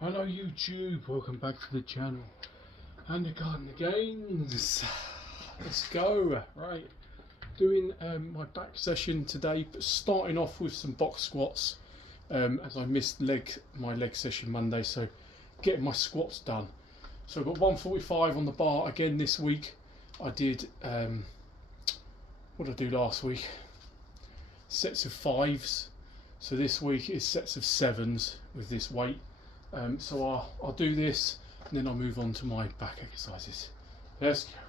Hello YouTube, welcome back to the channel and the garden again. Let's go. Right, doing my back session today, but starting off with some box squats as I missed my leg session Monday, so getting my squats done. So I've got 145 on the bar again this week. I did what did I do last week? Sets of 5s. So this week is sets of 7s with this weight. So I'll do this and then I'll move on to my back exercises. Let's go.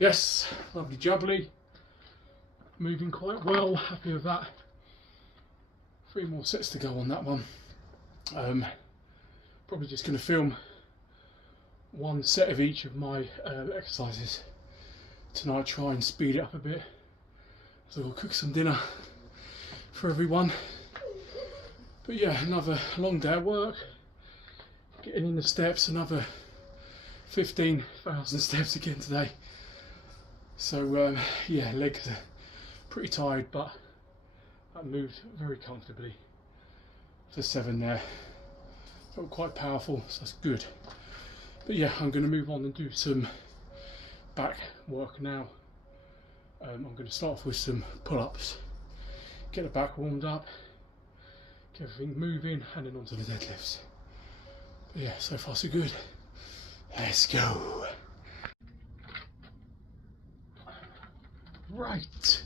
Yes, lovely jubbly, moving quite well, happy with that. 3 more sets to go on that one. Probably just going to film 1 set of each of my exercises tonight, try and speed it up a bit. So I'll cook some dinner for everyone. But yeah, another long day at work, getting in the steps, another 15,000 steps again today. So yeah, legs are pretty tired, but I moved very comfortably for 7 there. Felt quite powerful, so that's good. But yeah, I'm going to move on and do some back work now. I'm going to start off with some pull-ups, get the back warmed up, get everything moving, and then onto the deadlifts. But yeah, so far so good. Let's go. Right,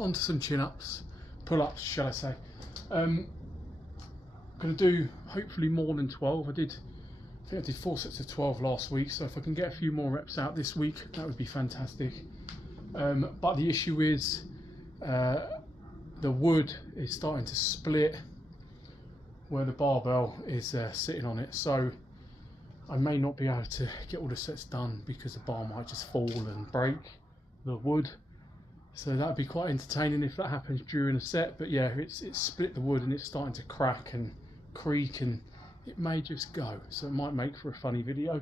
onto some chin-ups, pull-ups shall I say. I'm going to do hopefully more than 12. I think I did 4 sets of 12 last week, so if I can get a few more reps out this week, that would be fantastic. But the issue is the wood is starting to split where the barbell is sitting on it, so I may not be able to get all the sets done because the bar might just fall and break the wood. So that would be quite entertaining if that happens during a set. But yeah, it's split the wood and it's starting to crack and creak, and it may just go. So it might make for a funny video.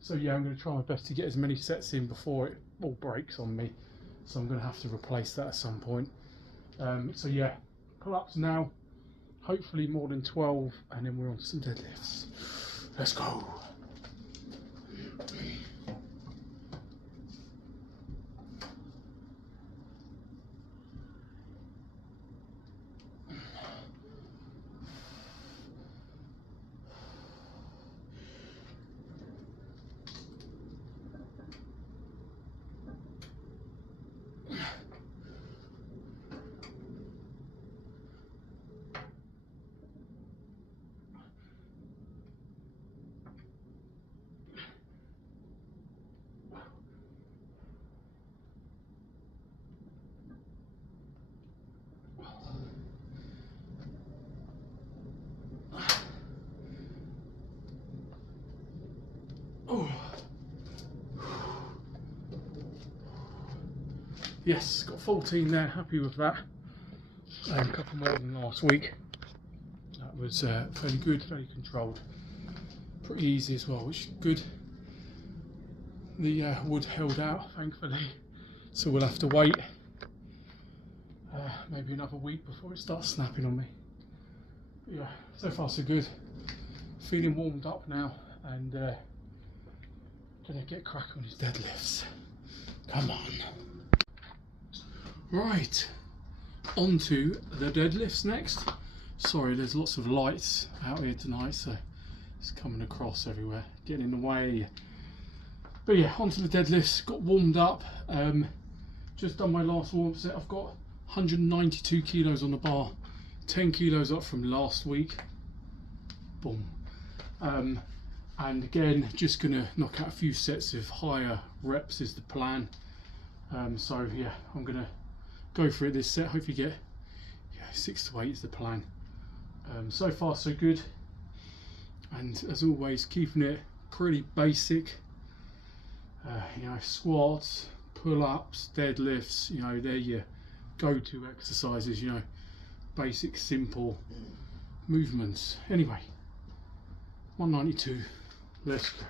So yeah, I'm going to try my best to get as many sets in before it all breaks on me. So I'm going to have to replace that at some point. So yeah, pull-ups now. Hopefully more than 12, and then we're on to some deadlifts. Let's go. Yes, got 14 there, happy with that. A couple more than last week. That was fairly good, fairly controlled. Pretty easy as well, which is good. The wood held out, thankfully, so we'll have to wait maybe another week before it starts snapping on me. But yeah, so far so good. Feeling warmed up now, and gonna get cracking on his deadlifts. Come on. Right, on to the deadlifts next. Sorry, there's lots of lights out here tonight, so it's coming across everywhere, getting in the way. But yeah, onto the deadlifts. Got warmed up. Just done my last warm-up set. I've got 192 kilos on the bar, 10 kilos up from last week. Boom. And again, just gonna knock out a few sets of higher reps is the plan. So yeah, I'm gonna go for it this set. Hopefully get 6 to 8 is the plan. So far so good, and as always keeping it pretty basic. You know, squats, pull-ups, deadlifts, you know, they're your go-to exercises, you know, basic simple movements. Anyway, 192, let's go.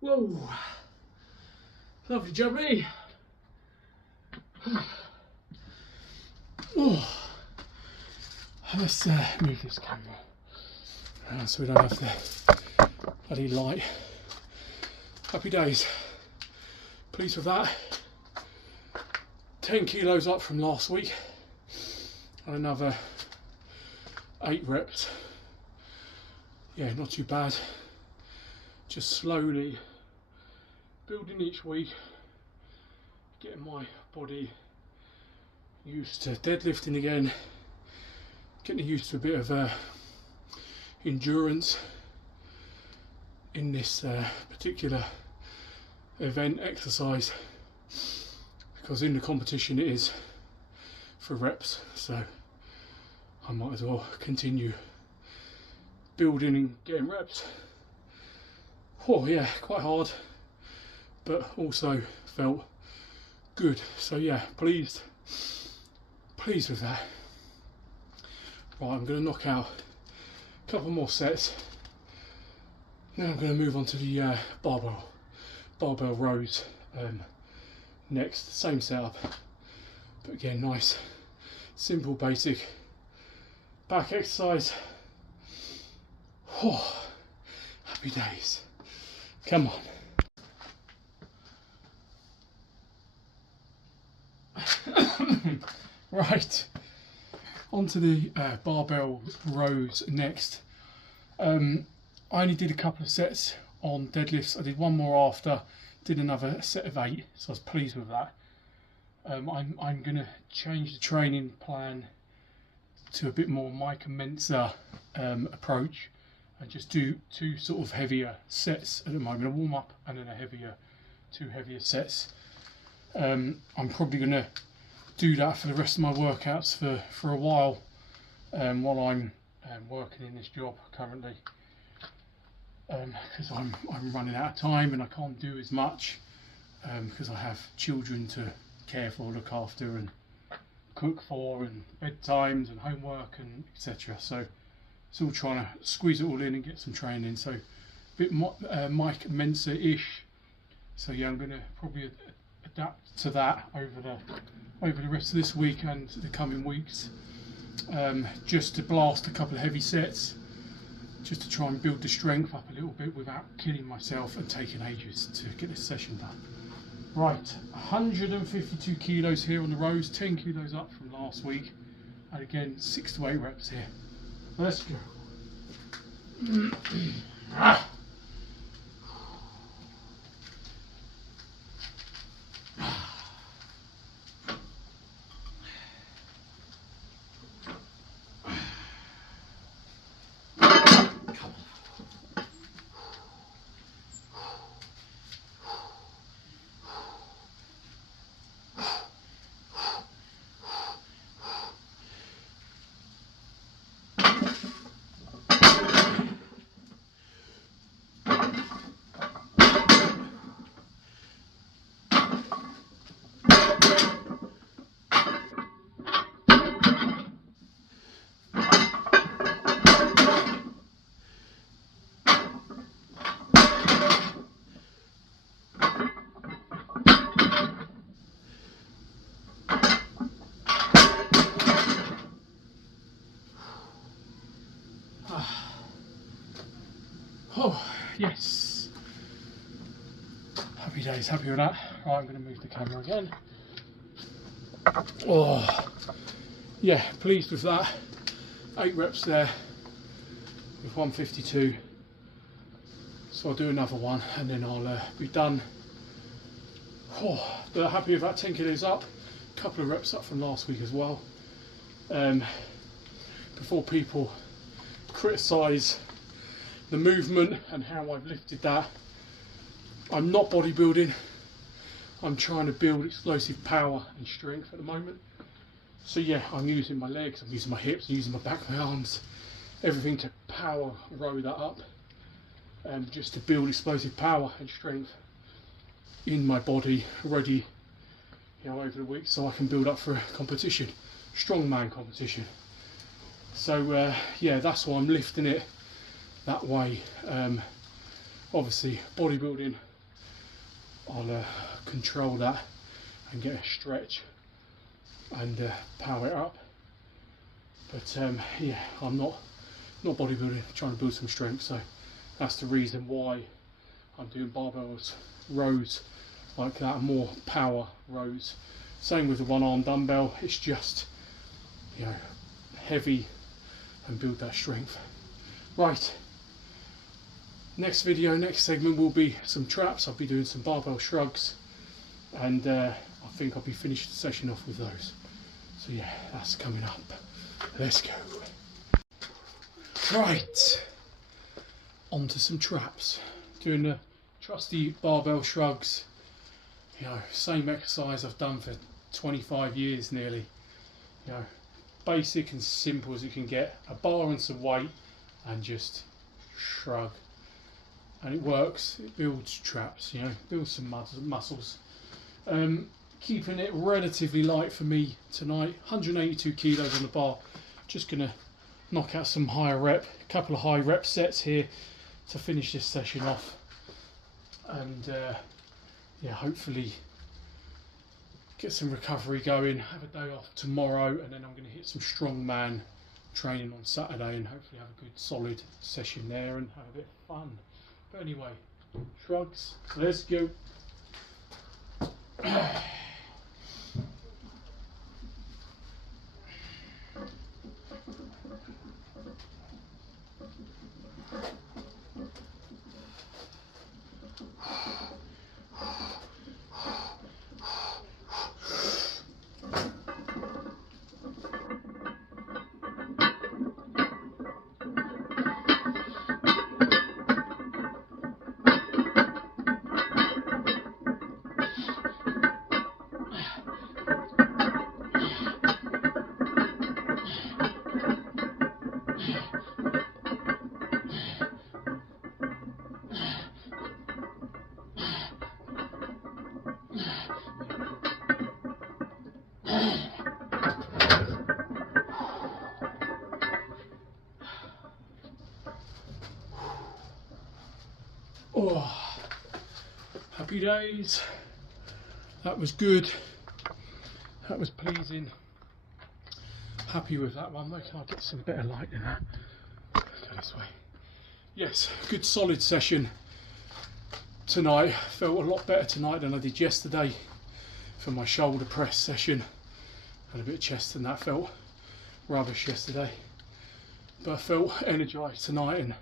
Whoa, lovely jubbly. Oh, let's move this camera around so we don't have the bloody light. Happy days. Pleased with that. 10 kilos up from last week and another 8 reps. Yeah, not too bad. Just slowly building each week, getting my body used to deadlifting again, getting used to a bit of endurance in this particular event exercise, because in the competition it is for reps, so I might as well continue building and getting reps. Oh yeah, quite hard, but also felt good. So yeah, pleased with that. Right, I'm going to knock out a couple more sets. Now I'm going to move on to the barbell rows next. Same setup, but again, nice, simple, basic back exercise. Oh, happy days. Come on. Right, onto the barbell rows next. I only did a couple of sets on deadlifts. I did one more after, did another set of 8, so I was pleased with that. I'm going to change the training plan to a bit more Mike and Mensa approach, and just do 2 sort of heavier sets at the moment, a warm up and then a 2 heavier sets. I'm probably going to do that for the rest of my workouts for a while I'm working in this job currently, because I'm running out of time and I can't do as much because I have children to care for, look after and cook for, and bedtimes and homework and etc. So still trying to squeeze it all in and get some training. So bit Mike Mensa-ish. So yeah, I'm going to probably adapt to that over the rest of this week and the coming weeks, just to blast a couple of heavy sets, just to try and build the strength up a little bit without killing myself and taking ages to get this session done. Right, 152 kilos here on the rows, 10 kilos up from last week, and again 6 to 8 reps here. Let's go. Oh, yes. Happy days, happy with that. Right, I'm going to move the camera again. Oh, yeah, pleased with that. 8 reps there with 152. So I'll do another one and then I'll be done. Oh, but happy with that, 10 kilos up. A couple of reps up from last week as well. Before people criticise the movement and how I've lifted that, I'm not bodybuilding. I'm trying to build explosive power and strength at the moment. So yeah, I'm using my legs, I'm using my hips, I'm using my back, my arms, everything to power row that up, just to build explosive power and strength in my body, ready, you know, over the week, so I can build up for a competition, strongman competition. So yeah, that's why I'm lifting it that way. Obviously bodybuilding, I'll control that and get a stretch and power it up, but yeah, I'm not bodybuilding, trying to build some strength. So that's the reason why I'm doing barbells, rows like that, more power rows. Same with the one arm dumbbell, it's just, you know, heavy and build that strength. Right, next video, next segment will be some traps. I'll be doing some barbell shrugs, and I think I'll be finishing the session off with those. So yeah, that's coming up. Let's go. Right, on to some traps. Doing the trusty barbell shrugs. You know, same exercise I've done for 25 years nearly. You know, basic and simple as you can get. A bar and some weight and just shrug. And it works, it builds traps, you know, builds some muscles. Keeping it relatively light for me tonight, 182 kilos on the bar. Just gonna knock out some higher rep, a couple of high rep sets here to finish this session off. And yeah, hopefully get some recovery going, have a day off tomorrow, and then I'm gonna hit some strongman training on Saturday and hopefully have a good solid session there and have a bit of fun. But anyway, shrugs, let's go. Oh, happy days. That was good. That was pleasing. Happy with that one. Though, can I get some better light in that? Go this way. Yes, good solid session tonight. Felt a lot better tonight than I did yesterday for my shoulder press session. Had a bit of chest and that felt rubbish yesterday. But I felt energised tonight and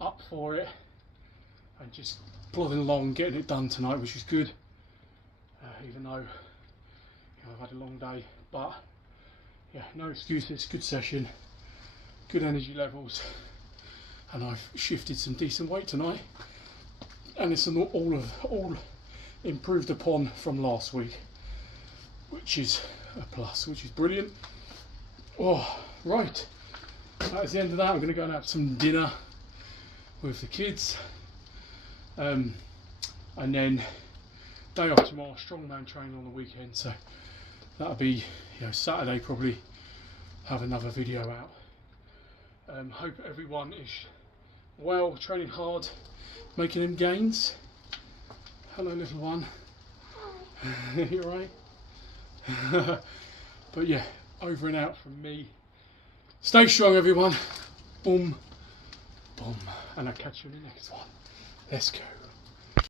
up for it. And just plodding along, getting it done tonight, which is good. Even though I've had a long day. But yeah, no excuses, good session, good energy levels. And I've shifted some decent weight tonight. And it's all improved upon from last week, which is a plus, which is brilliant. Oh, right. That is the end of that. I'm going to go and have some dinner with the kids. And then day off tomorrow, strongman training on the weekend. So that'll be, Saturday probably have another video out. Hope everyone is well, training hard, making them gains. Hello, little one. You alright? But yeah, over and out from me. Stay strong, everyone. Boom, boom, and I'll catch you in the next one. Let's go.